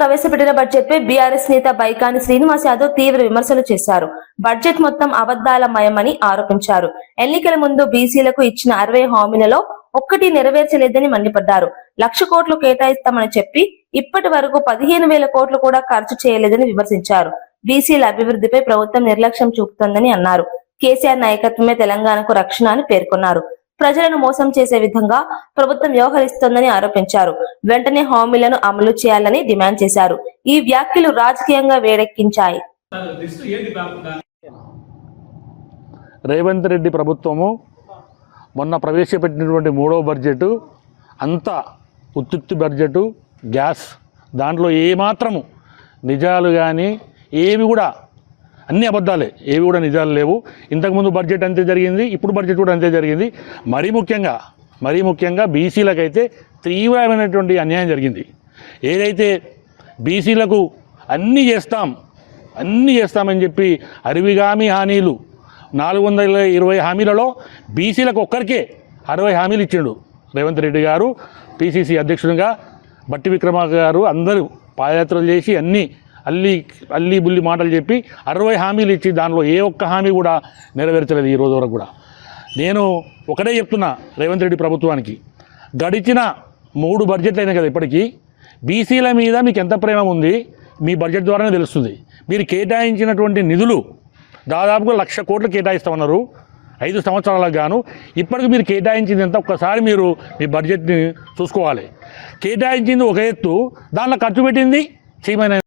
ప్రవేశపెట్టిన బడ్జెట్ పై బీఆర్ఎస్ నేత బైకాని శ్రీనివాస్ యాదవ్ తీవ్ర విమర్శలు చేశారు. బడ్జెట్ మొత్తం అబద్దాల మయమని ఆరోపించారు. ఎన్నికల ముందు బీసీలకు ఇచ్చిన 60 హామీలలో ఒక్కటి నెరవేర్చలేదని మండిపడ్డారు. 1,00,000 కోట్లు కేటాయిస్తామని చెప్పి ఇప్పటి వరకు 15,000 కోట్లు కూడా ఖర్చు చేయలేదని విమర్శించారు. బీసీల అభివృద్ధిపై ప్రభుత్వం నిర్లక్ష్యం చూపుతోందని అన్నారు. కేసీఆర్ నాయకత్వమే తెలంగాణకు రక్షణ అని పేర్కొన్నారు. ప్రజలను మోసం చేసే విధంగా ప్రభుత్వం వ్యవహరిస్తోందని ఆరోపించారు. వెంటనే హామీలను అమలు చేయాలని డిమాండ్ చేశారు. ఈ వ్యాఖ్యలు రాజకీయంగా వేడెక్కించాయి. రేవంత్ రెడ్డి ప్రభుత్వము మొన్న ప్రవేశపెట్టినటువంటి 3వ బడ్జెట్ అంతా ఉత్తుత్తి బడ్జెట్, గ్యాస్, దాంట్లో ఏమాత్రము నిజాలు కానీ ఏవి కూడా అన్ని అబద్ధాలే, ఏవి కూడా నిజాలు లేవు. ఇంతకుముందు బడ్జెట్ అంతే జరిగింది, ఇప్పుడు బడ్జెట్ కూడా అంతే జరిగింది. మరీ ముఖ్యంగా బీసీలకైతే తీవ్రమైనటువంటి అన్యాయం జరిగింది. ఏదైతే బీసీలకు అన్నీ చేస్తామని చెప్పి అరవిగామి హామీలు 420 హామీలలో బీసీలకు ఒక్కరికే 60 హామీలు ఇచ్చిండు రేవంత్ రెడ్డి గారు. పిసిసి అధ్యక్షుడిగా బట్టి విక్రమార్క గారు అందరూ పాదయాత్రలు చేసి అల్లి బుల్లి మాటలు చెప్పి 60 హామీలు ఇచ్చి దానిలో ఏ ఒక్క హామీ కూడా నెరవేర్చలేదు ఈ రోజు వరకు కూడా. నేను ఒకటే చెప్తున్నా రేవంత్ రెడ్డి ప్రభుత్వానికి, గడిచిన 3 బడ్జెట్లు అయినాయి కదా, ఇప్పటికీ బీసీల మీద మీకు ఎంత ప్రేమ ఉంది మీ బడ్జెట్ ద్వారానే తెలుస్తుంది. మీరు కేటాయించినటువంటి నిధులు దాదాపుగా 1,00,000 కోట్లు కేటాయిస్తామన్నారు 5 సంవత్సరాలకు గాను. ఇప్పటికి మీరు కేటాయించింది ఎంత ఒక్కసారి మీరు మీ బడ్జెట్ని చూసుకోవాలి. కేటాయించింది ఒక ఎత్తు, దానిలో ఖర్చు పెట్టింది చీమైన